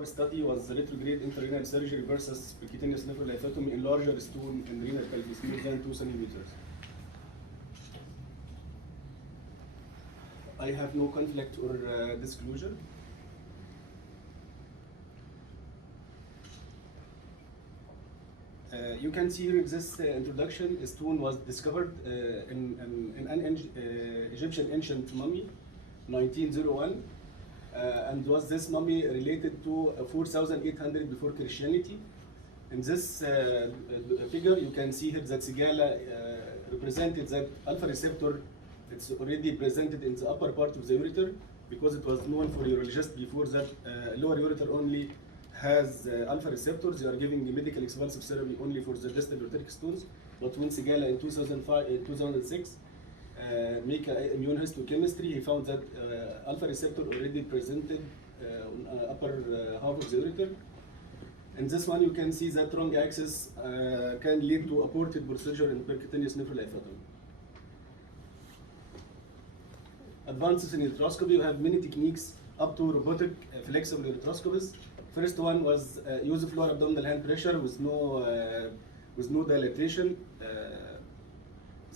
our study was the retrograde intrarenal surgery versus percutaneous nephrolithotomy in larger stone in renal pelvis, more than 2 centimeters. I have no conflict or disclosure. You can see here this introduction. A stone was discovered in an Egyptian ancient mummy, 1901, and was this mummy related to 4,800 before Christianity. In this figure, you can see here that Sigala represented that alpha receptor. It's already presented in the upper part of the ureter because it was known for urologists before that lower ureter only has alpha receptors. They are giving medical expulsive therapy only for the distal ureteric stones. But when Sigala in 2006 make immune histochemistry, he found that alpha receptor already presented on upper half of the ureter. In this one, you can see that wrong axis can lead to aborted procedure in percutaneous nephrolithotomy. Advances in ureteroscopy, you have many techniques up to robotic flexible ureteroscopies. First one was use of lower abdominal hand pressure with no dilatation.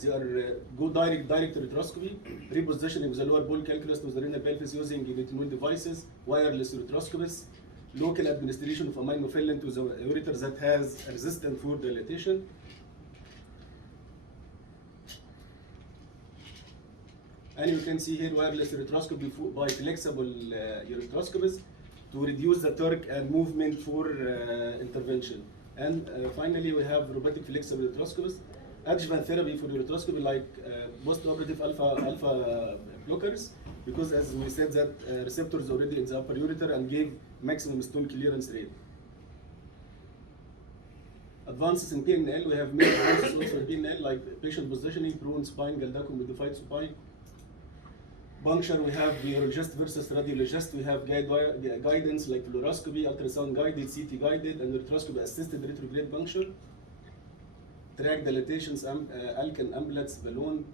They are go direct ureteroscopy, repositioning of the lower ball calculus to the renal pelvis using retinol devices, wireless ureteroscopies, local administration of aminophylline to the ureter that has resistance for dilatation. And you can see here wireless ureteroscopy by flexible ureteroscopies to reduce the torque and movement for intervention. And finally, we have robotic flexible ureteroscopies, adjuvant therapy for ureteroscopy like post-operative alpha blockers, because as we said that receptors already in the upper ureter and gave maximum stone clearance rate. Advances in PNL, we have many advances also in PNL like patient positioning, prone spine, Galdaco modified supine. Puncture, we have urologist versus radiologist. We have guidance like fluoroscopy, ultrasound guided, CT guided, and ureteroscopy assisted retrograde puncture. Track dilatations, Alcan, ambulance, balloon.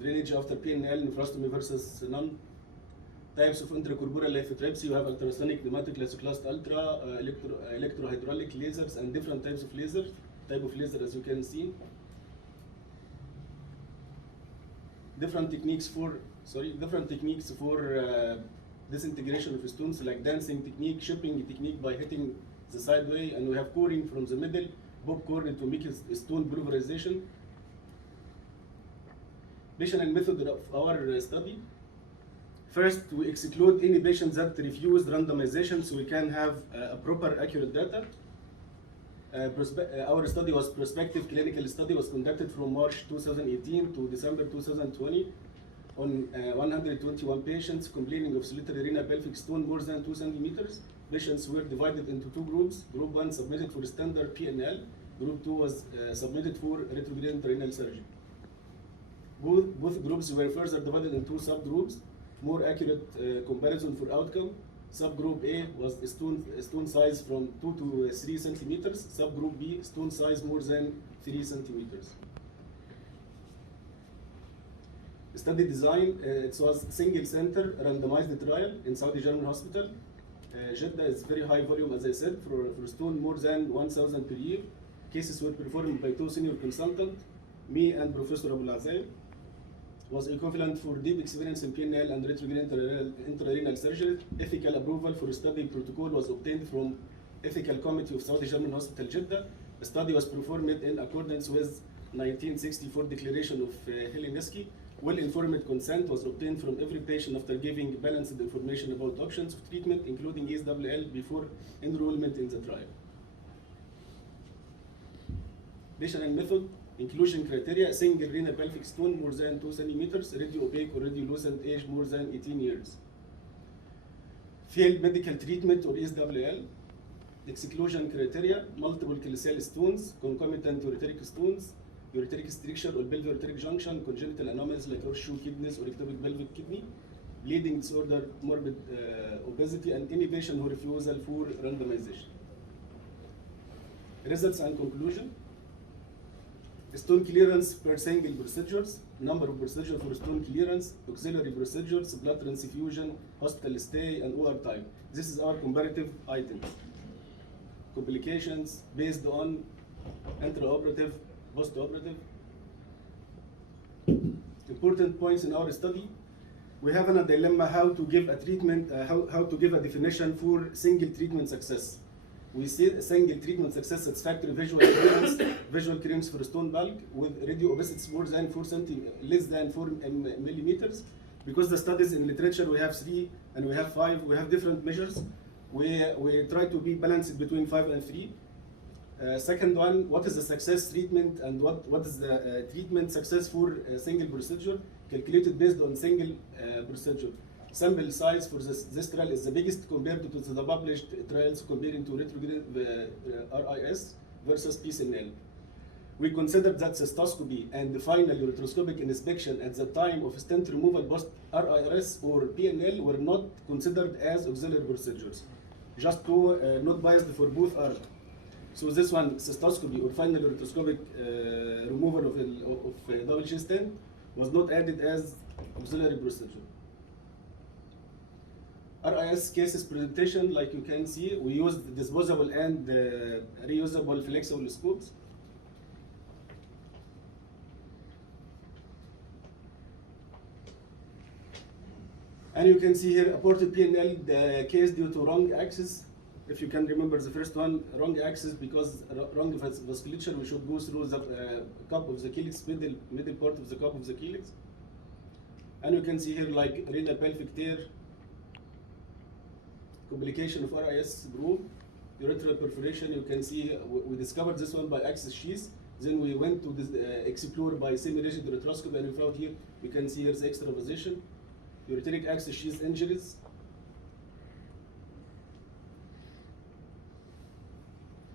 Drainage after PNL, nephrostomy versus none. Types of intracorporeal lithotripsy, you have ultrasonic, pneumatic, lysoclast, ultra, electrohydraulic lasers, and different types of lasers. Type of laser as you can see. Different techniques for disintegration of stones, like dancing technique, shipping technique by hitting the sideway, and we have coring from the middle, popcorn to make a stone pulverization. Patient and method of our study. First, we exclude any patients that refused randomization so we can have a proper accurate data. Our study was prospective clinical study was conducted from March 2018 to December 2020 on 121 patients complaining of solitary renal pelvic stone more than 2 centimeters. Patients were divided into 2 groups. Group 1 submitted for standard PNL. Group 2 was submitted for retrograde intrarenal surgery. Both groups were further divided into 2 subgroups. More accurate comparison for outcome. Subgroup A was stone size from 2 to 3 centimeters. Subgroup B, stone size more than 3 centimeters. Study design, it was single center randomized trial in Saudi German hospital. Jeddah is very high volume, as I said, for stone more than 1,000 per year. Cases were performed by 2 senior consultants, me and Professor Abuelazayem. Was equivalent for deep experience in PNL and retrograde intrarenal surgery. Ethical approval for study protocol was obtained from Ethical Committee of Saudi German Hospital Jeddah. The study was performed in accordance with 1964 Declaration of Helsinki. Well-informed consent was obtained from every patient after giving balanced information about options of treatment, including ESWL, before enrollment in the trial. Patient and method. Inclusion criteria: single renal pelvic stone more than 2 centimeters, radio-opaque or radiolucent, age more than 18 years. Failed medical treatment or ESWL. Exclusion criteria: multiple ciliceal stones, concomitant ureteric stones, ureteric stricture or pelvic junction, congenital anomalies like horseshoe kidneys or ectopic pelvic kidney, bleeding disorder, morbid obesity, and any patient who refusal for randomization. Results and conclusion. Stone clearance per single procedures, number of procedures for stone clearance, auxiliary procedures, blood transfusion, hospital stay, and OR time. This is our comparative items. Complications based on intraoperative, postoperative. Important points in our study. We have a dilemma how to give a treatment, how to give a definition for single treatment success. We see single treatment success satisfactory visual clearance for stone bulk with radio opacity more than 4 less than 4 millimeters. Because the studies in literature we have 3 and we have 5, we have different measures. We try to be balanced between 5 and 3. Second one, what is the success treatment and what is the treatment success for a single procedure calculated based on single procedure. Sample size for this trial is the biggest compared to the published trials comparing to retrograde RIS versus PCNL. We considered that cystoscopy and the final ureteroscopic inspection at the time of stent removal post RIS or PNL were not considered as auxiliary procedures. Just to not biased for both are. So this one, cystoscopy or final ureteroscopic removal of double chain stent was not added as auxiliary procedure. RIS cases presentation, like you can see, we used disposable and reusable flexible scopes. And you can see here aborted PNL the case due to wrong axis. If you can remember the first one, wrong axis because wrong vasculature, we should go through the cup of the calyx, middle part of the cup of the calyx. And you can see here like renal pelvic tear, complication of RIS group, urethral perforation. You can see we discovered this one by axis sheath. Then we went to this, explore by semi-rigid ureteroscopy, and we found here, you can see here's extravasation, ureteric axis sheath injuries.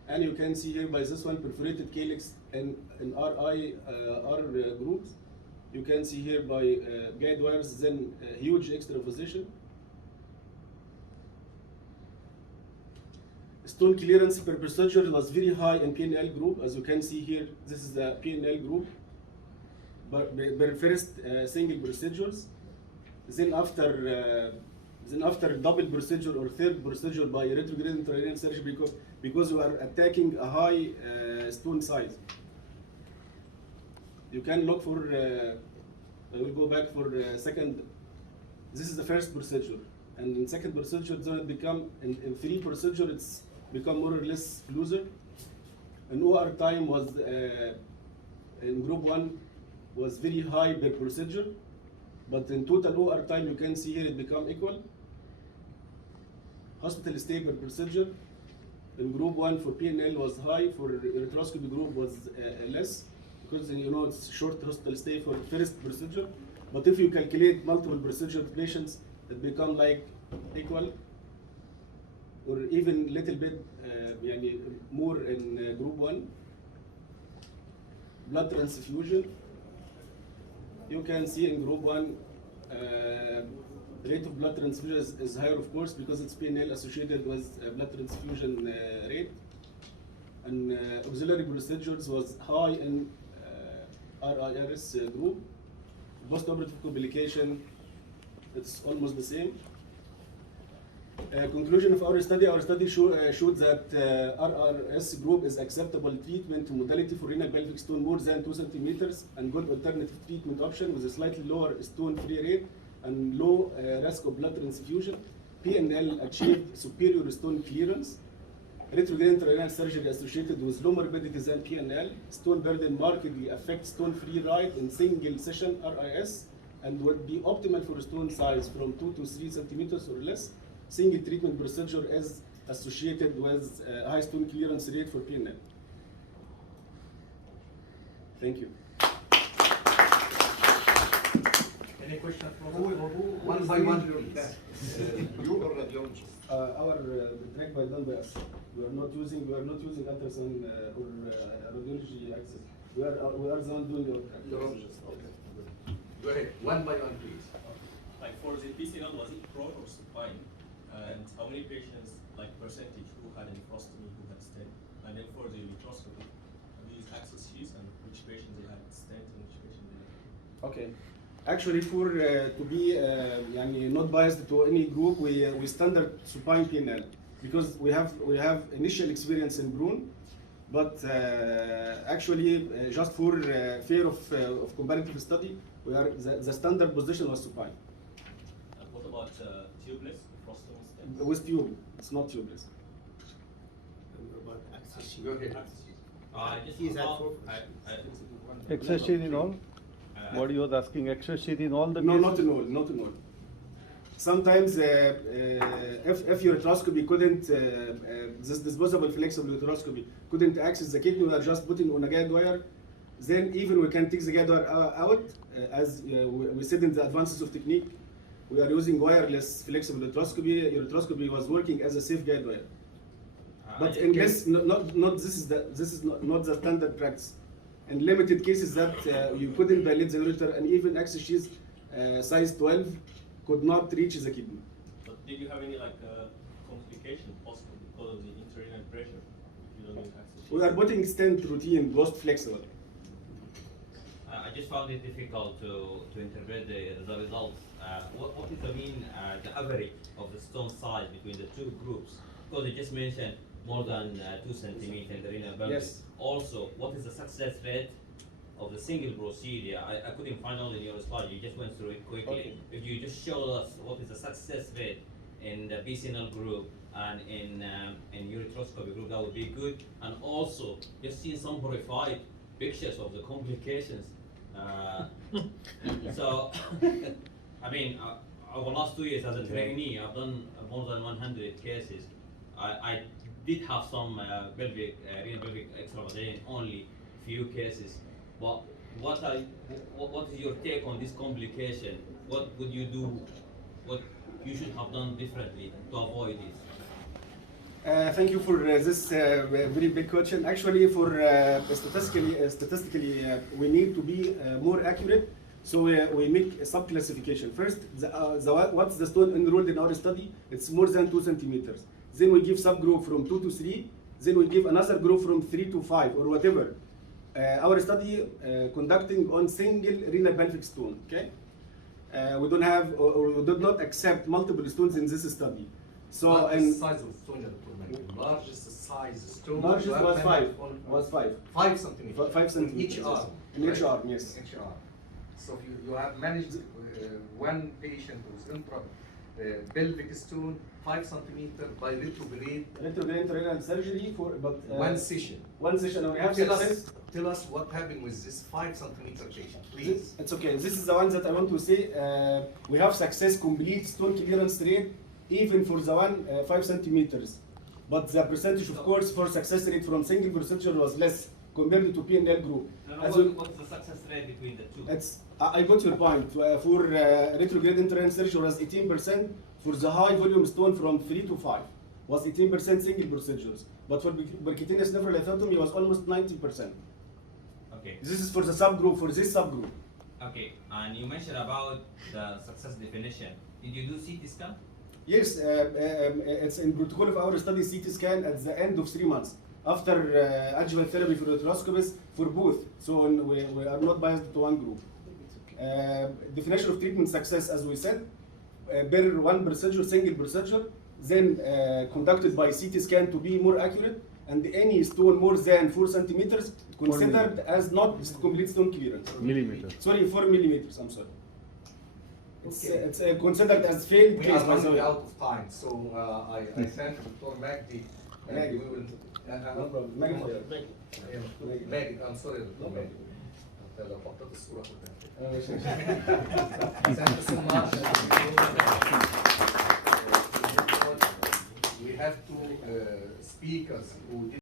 And you can see here by this one perforated calyx in R groups. You can see here by guide wires, then huge extravasation. Stone clearance per procedure was very high in PNL group. As you can see here, this is the PNL group. But per first single procedures, then after double procedure or third procedure by retrograde intrarenal surgery because we are attacking a high stone size. You can look for, I will go back for second. This is the first procedure. And in second procedure, then it become, in 3 procedure, it's become more or less closer. And OR time was, in group 1, was very high per procedure. But in total OR time, you can see here it become equal. Hospital stay per procedure. In group 1 for PNL was high, for ureteroscopy group was less, because you know it's short hospital stay for first procedure. But if you calculate multiple procedure patients, it become like equal, or even little bit more in group 1. Blood transfusion. You can see in group 1, rate of blood transfusion is higher, of course, because it's PNL associated with blood transfusion rate. And auxiliary procedures was high in RIRS group. Post-operative complication, it's almost the same. Conclusion of our study showed that RRS group is acceptable treatment modality for renal pelvic stone more than 2 centimeters and good alternative treatment option with a slightly lower stone free rate and low risk of blood transfusion. PNL achieved superior stone clearance. Retrograde intrarenal surgery associated with low morbidity than PNL. Stone burden markedly affects stone free ride in single session RIS and would be optimal for stone size from 2 to 3 centimeters or less. Single treatment procedure is associated with high stone clearance rate for PNL. Thank you. Any question from one by one, please? You or radiologist? Our track by done by us. We are not using ultrasound or radiology access. We are the one doing our track. Okay. Go ahead, one by one, please. Like for the PCL, was it prone or supine? And how many patients, like percentage, who had a nephrostomy, who had stent? And then for the ureteroscopy, these access sheets and which patient they had stent and which patient they had. Okay. Actually, for to be يعني not biased to any group, we standard supine PNL because we have initial experience in Brune, but actually just for fear of comparative study, the standard position was supine. What about tubeless nephrostomy stent? With tube, it's not tubeless. Go ahead. He's at Access sheet in all? What he was asking, access sheet in all the No, cases? not in all, not in all. Sometimes if your ureteroscopy couldn't, this disposable flexible ureteroscopy couldn't access the kidney, we are just putting on a guide wire, then even we can take the guide wire out, as we said in the advances of technique, we are using wireless flexible ureteroscopy. Ureteroscopy was working as a safe guide wire. But in this, not this is not the standard practice. In limited cases that you couldn't dilate the ureter, and even access sheets size 12 could not reach the kidney. But did you have any complication possible because of the intrarenal pressure? If you don't use access We are putting stent routine post flexible. I just found it difficult to interpret the results. What is the mean, the average of the stone size between the two groups? Because you just mentioned more than 2 centimeters in the renal pelvis. Yes. Also, what is the success rate of the single procedure? I couldn't find all in your slide. You just went through it quickly. Okay. If you just show us what is the success rate in the BCNL group and in ureteroscopy group, that would be good. And also, just seeing some horrified pictures of the complications. So, I mean, over the last 2 years as a trainee, I've done more than 100 cases. I did have some renal pelvic extravasation, only few cases. But what is your take on this complication? What would you do? What you should have done differently to avoid this? Thank you for this very big question. Actually, for statistically, we need to be more accurate. So we make a sub-classification. First, what's the stone enrolled in our study? It's more than 2 centimeters. Then we give subgroup from 2 to 3. Then we give another group from 3 to 5 or whatever. Our study conducting on single renal pelvic stone. Okay, we don't have or we did not accept multiple stones in this study. So and size of stone that we're making. Largest size stone. largest was 5. Was 5. 5 centimeters. 5 centimeters. In each arm. In each right? arm, yes. In each arm. So you have managed one patient who's pelvic stone 5 centimeters by retrograde. Retrograde intrarenal surgery for one session. One session. And we have Tell success. tell us what happened with this 5 centimeter patient, please. It's okay. This is the one that I want to say. We have success complete stone clearance rate even for the one 5 centimeters. But the percentage, of course, for success rate from single procedure was less compared to PNL group. What's the success rate between the two? I got your point. For retrograde intrarenal surgery was 18%. For the high volume stone from 3 to 5 was 18% single procedures. But for percutaneous nephrolithotomy was almost 90%. Okay. This is for the subgroup, for this subgroup. Okay, and you mentioned about the success definition. Did you do CT scan? Yes, it's in protocol of our study CT scan at the end of 3 months after adjuvant therapy for ureteroscopies for both. So we are not biased to one group. Definition of treatment success, as we said, per one procedure, single procedure, then conducted by CT scan to be more accurate, and any stone more than 4 centimeters considered as not complete stone clearance. Millimeter. Sorry, 4 millimeters. I'm sorry. Okay. It's considered as failed We case, are by the running way. out of time, so I thank Dr. Magdi. Magdi. We will. No problem. Magdi. Magdi, I'm sorry, Dr. Magdi. أنت لو حطيت الصورة كلها. ماشي. Thank you so much. We have two speakers who did